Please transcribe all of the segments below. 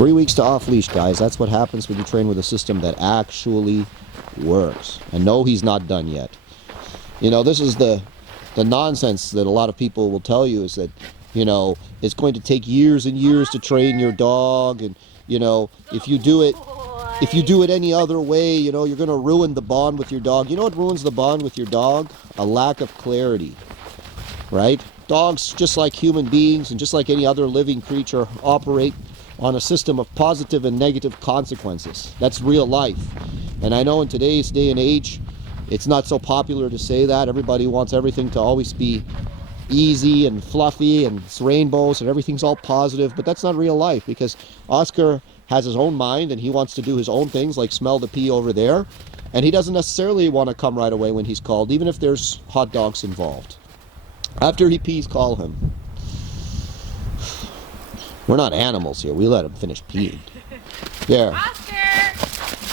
3 weeks to off leash, guys. That's what happens when you train with a system that actually works. And no, he's not done yet. You know, this is the nonsense that a lot of people will tell you, is that, you know, it's going to take years and years to train your dog, and, you know, if you do it any other way, you know, you're going to ruin the bond with your dog. You know what ruins the bond with your dog? A lack of clarity, right? Dogs, just like human beings and just like any other living creature, operate on a system of positive and negative consequences. That's real life. And I know in today's day and age, it's not so popular to say that. Everybody wants everything to always be easy and fluffy and it's rainbows and everything's all positive, but that's not real life, because Oscar has his own mind and he wants to do his own things, like smell the pee over there, and he doesn't necessarily want to come right away when he's called, even if there's hot dogs involved. After he pees, call him. We're not animals here. We let him finish peeing. There. Oscar!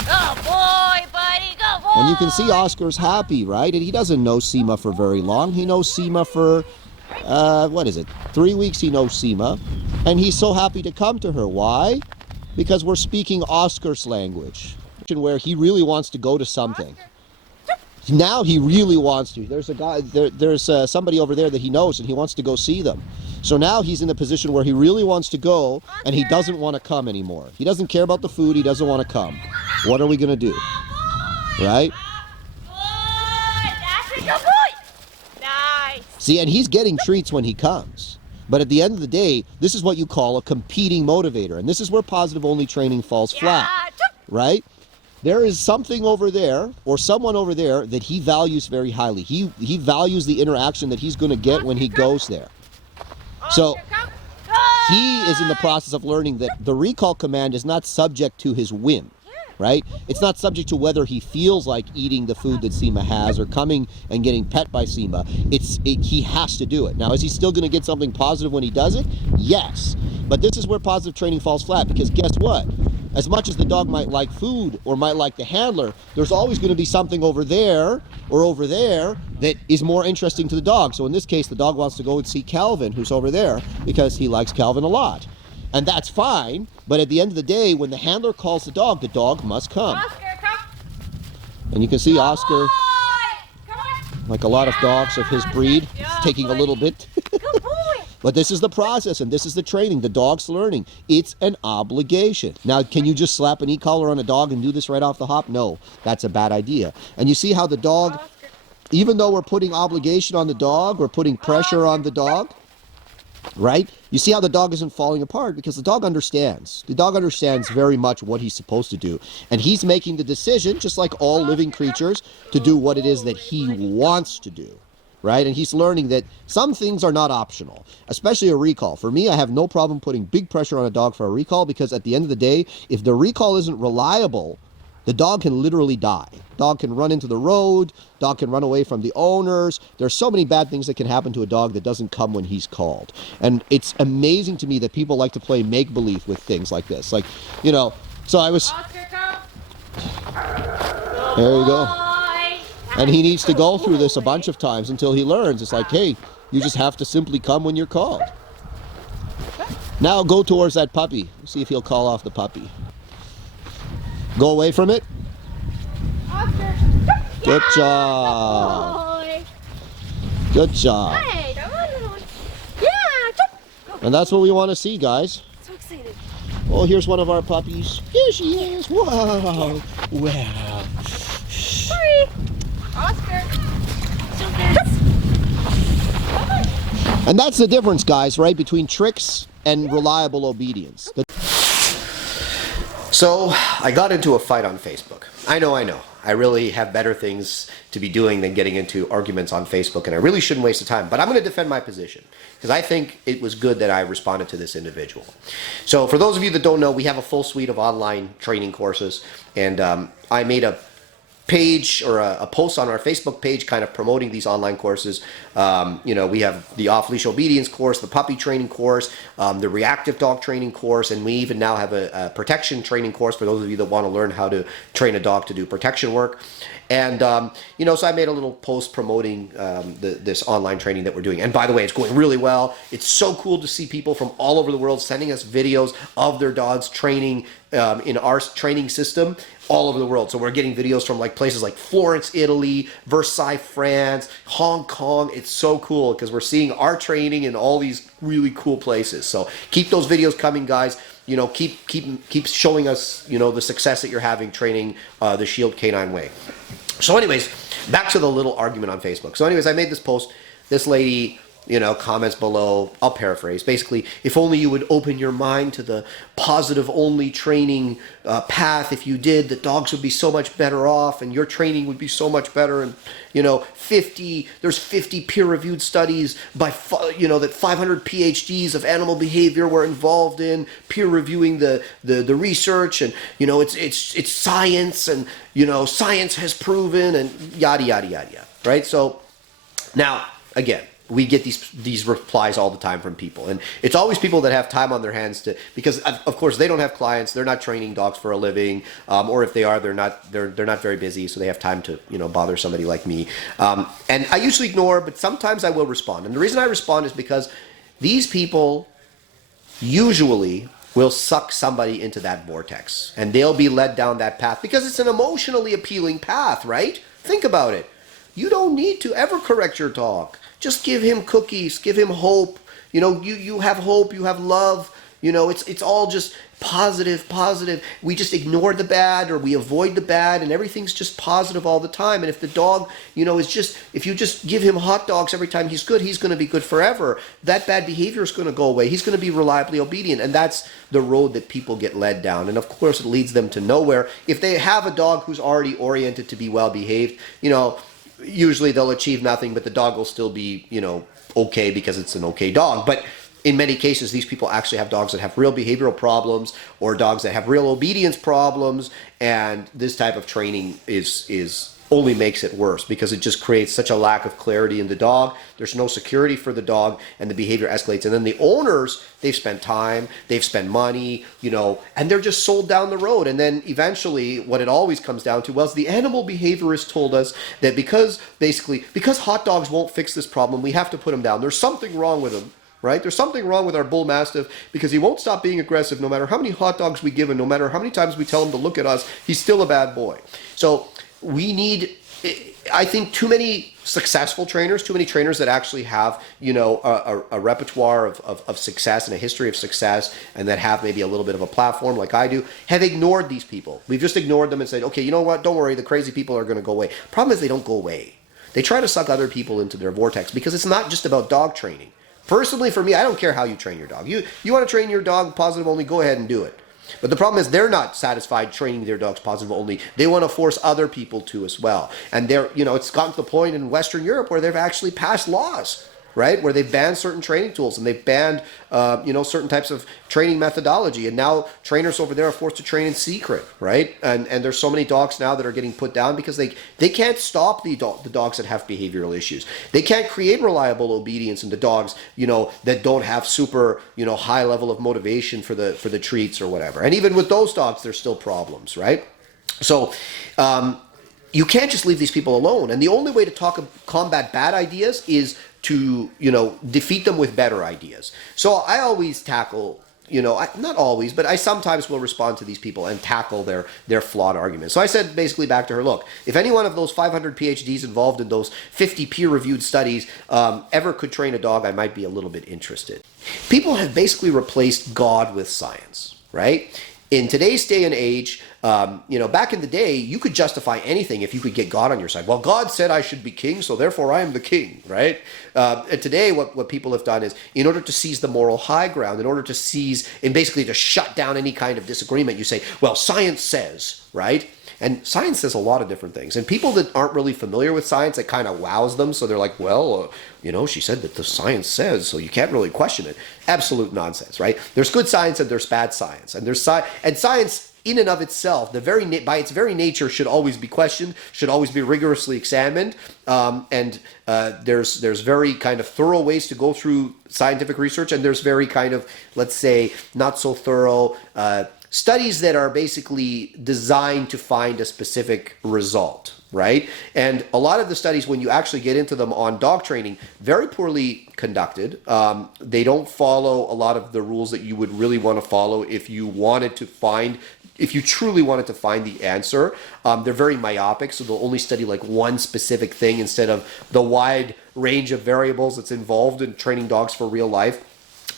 Good boy, buddy. Good boy. And you can see Oscar's happy, right? And he doesn't know Seema for very long. He knows Seema for, 3 weeks he knows Seema. And he's so happy to come to her. Why? Because we're speaking Oscar's language, where he really wants to go to something. Now he really wants to. There's a guy, there's somebody over there that he knows, and he wants to go see them. So now he's in a position where he really wants to go, and he doesn't want to come anymore. He doesn't care about the food. He doesn't want to come. What are we going to do? Right? That's a good boy. Nice. See, and he's getting treats when he comes. But at the end of the day, this is what you call a competing motivator. And this is where positive only training falls flat. Right? There is something over there, or someone over there, that he values very highly. He values the interaction that he's going to get when he goes there. So he is in the process of learning that the recall command is not subject to his whim, right? It's not subject to whether he feels like eating the food that Seema has or coming and getting pet by Seema. He has to do it. Now, is he still going to get something positive when he does it? Yes. But this is where positive training falls flat, because guess what? As much as the dog might like food or might like the handler, there's always going to be something over there or over there that is more interesting to the dog. So in this case, the dog wants to go and see Calvin, who's over there, because he likes Calvin a lot. And that's fine, but at the end of the day, when the handler calls the dog must come. Oscar, come. And you can see Oscar, like a lot of dogs of his breed, taking a little bit. Good boy. But this is the process, and this is the training. The dog's learning. It's an obligation. Now, can you just slap an e-collar on a dog and do this right off the hop? No, that's a bad idea. And you see how the dog, even though we're putting obligation on the dog, we're putting pressure on the dog, right? You see how the dog isn't falling apart, because the dog understands. The dog understands very much what he's supposed to do. And he's making the decision, just like all living creatures, to do what it is that he wants to do. Right? And he's learning that some things are not optional, especially a recall. For me, I have no problem putting big pressure on a dog for a recall, because at the end of the day, if the recall isn't reliable, the dog can literally die. Dog can run into the road, dog can run away from the owners. There's so many bad things that can happen to a dog that doesn't come when he's called. And it's amazing to me that people like to play make-believe with things like this. Like, you know, so I was... There you go. And he needs to go through this a bunch of times until he learns. It's like, hey, you just have to simply come when you're called. Now go towards that puppy. See if he'll call off the puppy. Go away from it. Good job. Good job. And that's what we want to see, guys. So excited. Oh, here's one of our puppies. Here she is. Wow. Wow. Sorry. Oscar. And that's the difference, guys, right, between tricks and reliable obedience. So, I got into a fight on Facebook. I know. I really have better things to be doing than getting into arguments on Facebook, and I really shouldn't waste the time. But I'm going to defend my position, because I think it was good that I responded to this individual. So, for those of you that don't know, we have a full suite of online training courses, and I made a page or a post on our Facebook page kind of promoting these online courses. We have the off-leash obedience course, the puppy training course, the reactive dog training course, and we even now have a protection training course for those of you that want to learn how to train a dog to do protection work. And, so I made a little post promoting this online training that we're doing. And by the way, it's going really well. It's so cool to see people from all over the world sending us videos of their dogs training in our training system all over the world. So we're getting videos from like places like Florence, Italy, Versailles, France, Hong Kong. It's so cool because we're seeing our training in all these really cool places. So keep those videos coming, guys. Keep showing us, the success that you're having training the Shield Canine Way. So anyways, back to the little argument on Facebook. So anyways, I made this post. This lady, comments below. I'll paraphrase. Basically, if only you would open your mind to the positive only training path. If you did, the dogs would be so much better off and your training would be so much better. And, there's 50 peer-reviewed studies by, that 500 PhDs of animal behavior were involved in peer reviewing the research. And, it's science and, science has proven and yada, yada, yada, yada. Right? So now, again, we get these replies all the time from people, and it's always people that have time on their hands because of course they don't have clients, they're not training dogs for a living, or if they are, they're not very busy, so they have time to bother somebody like me. And I usually ignore, but sometimes I will respond. And the reason I respond is because these people usually will suck somebody into that vortex, and they'll be led down that path because it's an emotionally appealing path, right? Think about it. You don't need to ever correct your dog. Just give him cookies, give him hope. You have hope, you have love. It's all just positive. We just ignore the bad or we avoid the bad and everything's just positive all the time. And if the dog, if you just give him hot dogs every time he's good, he's going to be good forever. That bad behavior is going to go away. He's going to be reliably obedient. And that's the road that people get led down. And of course, it leads them to nowhere. If they have a dog who's already oriented to be well behaved, usually they'll achieve nothing, but the dog will still be, okay because it's an okay dog. But in many cases, these people actually have dogs that have real behavioral problems or dogs that have real obedience problems. And this type of training is only makes it worse because it just creates such a lack of clarity in the dog. There's no security for the dog and the behavior escalates. And then the owners, they've spent time, they've spent money, and they're just sold down the road. And then eventually what it always comes down to was the animal behaviorist told us that because hot dogs won't fix this problem, we have to put them down. There's something wrong with them. Right? There's something wrong with our bull mastiff because he won't stop being aggressive no matter how many hot dogs we give him, no matter how many times we tell him to look at us, he's still a bad boy. So we need, I think, too many successful trainers, too many trainers that actually have, a repertoire of success and a history of success and that have maybe a little bit of a platform like I do, have ignored these people. We've just ignored them and said, okay, you know what? Don't worry. The crazy people are going to go away. Problem is they don't go away. They try to suck other people into their vortex because it's not just about dog training. Personally, for me, I don't care how you train your dog. You want to train your dog positive only, go ahead and do it. But the problem is they're not satisfied training their dogs positive only. They want to force other people to as well. And it's gotten to the point in Western Europe where they've actually passed laws, right? Where they've banned certain training tools and they've banned, certain types of training methodology. And now trainers over there are forced to train in secret, right? And there's so many dogs now that are getting put down because they can't stop the dogs that have behavioral issues. They can't create reliable obedience in the dogs, that don't have super, high level of motivation for the treats or whatever. And even with those dogs, there's still problems, right? So, you can't just leave these people alone. And the only way to combat bad ideas is to, defeat them with better ideas. So I always tackle, not always, but I sometimes will respond to these people and tackle their flawed arguments. So I said basically back to her, look, if any one of those 500 PhDs involved in those 50 peer-reviewed studies ever could train a dog, I might be a little bit interested. People have basically replaced God with science, right? In today's day and age, back in the day, you could justify anything if you could get God on your side. Well, God said I should be king, so therefore I am the king, right? And today, what people have done is, in order to seize the moral high ground, in order to seize and basically to shut down any kind of disagreement, you say, well, science says, right? And science says a lot of different things. And people that aren't really familiar with science, it kind of wows them. So they're like, well, she said that the science says, so you can't really question it. Absolute nonsense, right? There's good science and there's bad science. And there's science in and of itself, by its very nature, should always be questioned, should always be rigorously examined, and there's very kind of thorough ways to go through scientific research, and there's very kind of, let's say, not so thorough studies that are basically designed to find a specific result, right? And a lot of the studies, when you actually get into them on dog training, very poorly conducted. They don't follow a lot of the rules that you would really want to follow if you truly wanted to find the answer. They're very myopic, so they'll only study like one specific thing instead of the wide range of variables that's involved in training dogs for real life.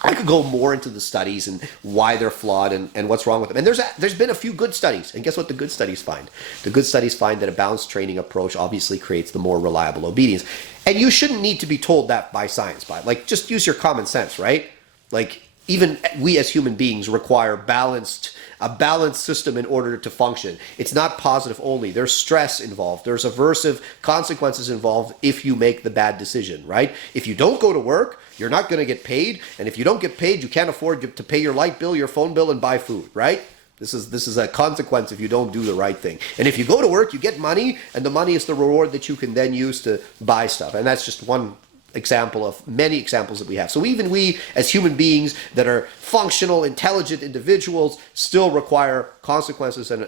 I could go more into the studies and why they're flawed and what's wrong with them. And there's been a few good studies. And guess what the good studies find? The good studies find that a balanced training approach obviously creates the more reliable obedience. And you shouldn't need to be told that by science. Like, just use your common sense, right? Like, even we as human beings require a balanced system in order to function. It's not positive only. There's stress involved. There's aversive consequences involved if you make the bad decision, right? If you don't go to work, you're not going to get paid. And if you don't get paid, you can't afford to pay your light bill, your phone bill, and buy food, right? This is a consequence if you don't do the right thing. And if you go to work, you get money, and the money is the reward that you can then use to buy stuff. And that's just one example of many examples that we have. So even we as human beings that are functional, intelligent individuals still require consequences and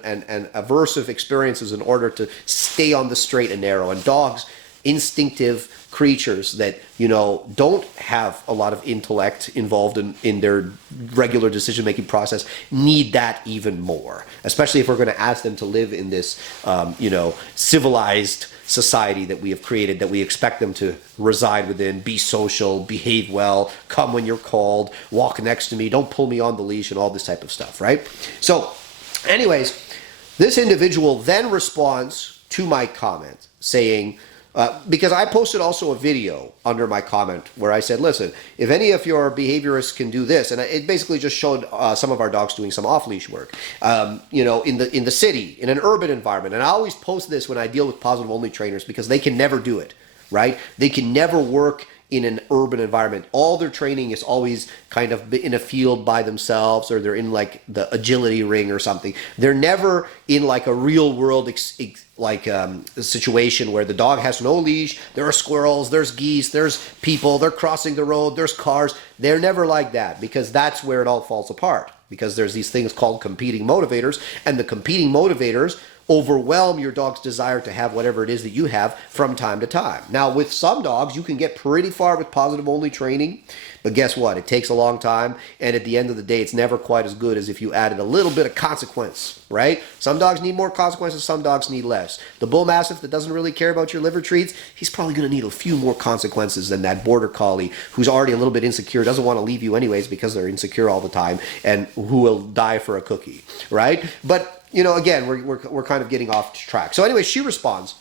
aversive experiences in order to stay on the straight and narrow. And dogs, instinctive creatures that, don't have a lot of intellect involved in their regular decision-making process, need that even more, especially if we're going to ask them to live in this, civilized society that we have created, that we expect them to reside within, be social, behave well, come when you're called, walk next to me, don't pull me on the leash, and all this type of stuff, right? So anyways, this individual then responds to my comment saying, because I posted also a video under my comment where I said, listen, if any of your behaviorists can do this, and it basically just showed some of our dogs doing some off-leash work, in the city, in an urban environment. And I always post this when I deal with positive-only trainers because they can never do it, right? They can never work in an urban environment. All their training is always kind of in a field by themselves, or they're in like the agility ring or something. They're never in like a real world a situation where the dog has no leash, there are squirrels, there's geese, there's people, they're crossing the road, there's cars. They're never like that, because that's where it all falls apart, because there's these things called competing motivators, and the competing motivators overwhelm your dog's desire to have whatever it is that you have from time to time. Now, with some dogs, you can get pretty far with positive-only training, but guess what? It takes a long time, and at the end of the day, it's never quite as good as if you added a little bit of consequence, right? Some dogs need more consequences, some dogs need less. The bull mastiff that doesn't really care about your liver treats, he's probably going to need a few more consequences than that border collie who's already a little bit insecure, doesn't want to leave you anyways because they're insecure all the time, and who will die for a cookie, right? But again, we're kind of getting off track. So anyway, she responds,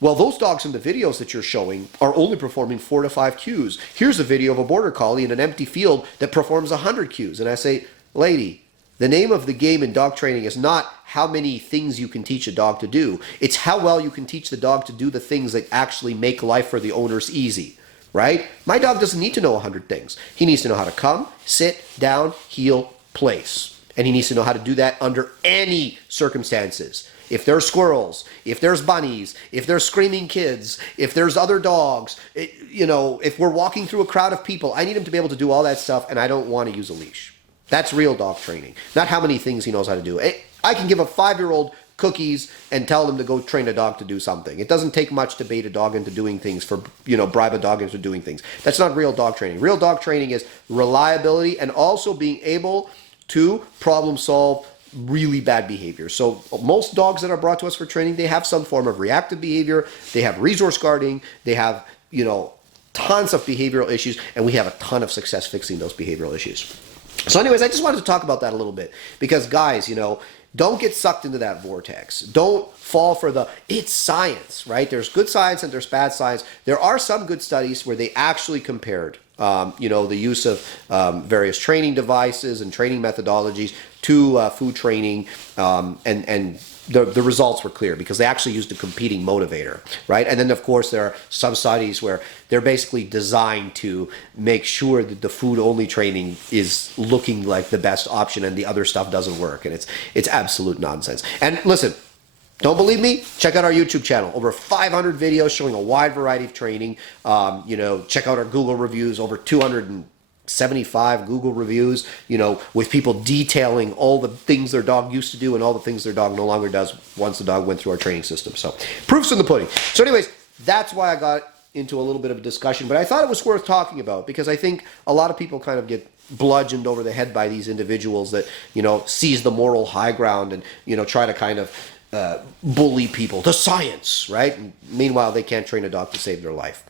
well, those dogs in the videos that you're showing are only performing 4 to 5 cues. Here's a video of a border collie in an empty field that performs 100 cues. And I say, lady, the name of the game in dog training is not how many things you can teach a dog to do. It's how well you can teach the dog to do the things that actually make life for the owners easy, right? My dog doesn't need to know 100 things. He needs to know how to come, sit, down, heel, place. And he needs to know how to do that under any circumstances. If there's squirrels, if there's bunnies, if there's screaming kids, if there's other dogs, if we're walking through a crowd of people, I need him to be able to do all that stuff, and I don't want to use a leash. That's real dog training, not how many things he knows how to do. I can give a 5-year-old cookies and tell them to go train a dog to do something. It doesn't take much to bait a dog into doing things, bribe a dog into doing things. That's not real dog training. Real dog training is reliability and also being able to problem solve really bad behavior. So most dogs that are brought to us for training, they have some form of reactive behavior, they have resource guarding, they have, tons of behavioral issues, and we have a ton of success fixing those behavioral issues. So anyways, I just wanted to talk about that a little bit, because guys, don't get sucked into that vortex. Don't fall for it's science, right? There's good science and there's bad science. There are some good studies where they actually compared the use of various training devices and training methodologies to food training, and the results were clear because they actually used a competing motivator, right? And then, of course, there are some studies where they're basically designed to make sure that the food-only training is looking like the best option and the other stuff doesn't work. And it's absolute nonsense. And listen, don't believe me? Check out our YouTube channel. Over 500 videos showing a wide variety of training. Check out our Google reviews, over 275 Google reviews, with people detailing all the things their dog used to do and all the things their dog no longer does once the dog went through our training system. So proof's in the pudding. So anyways, that's why I got into a little bit of a discussion, but I thought it was worth talking about because I think a lot of people kind of get bludgeoned over the head by these individuals that, seize the moral high ground and, try to kind of bully people to science, right? And meanwhile, they can't train a dog to save their life.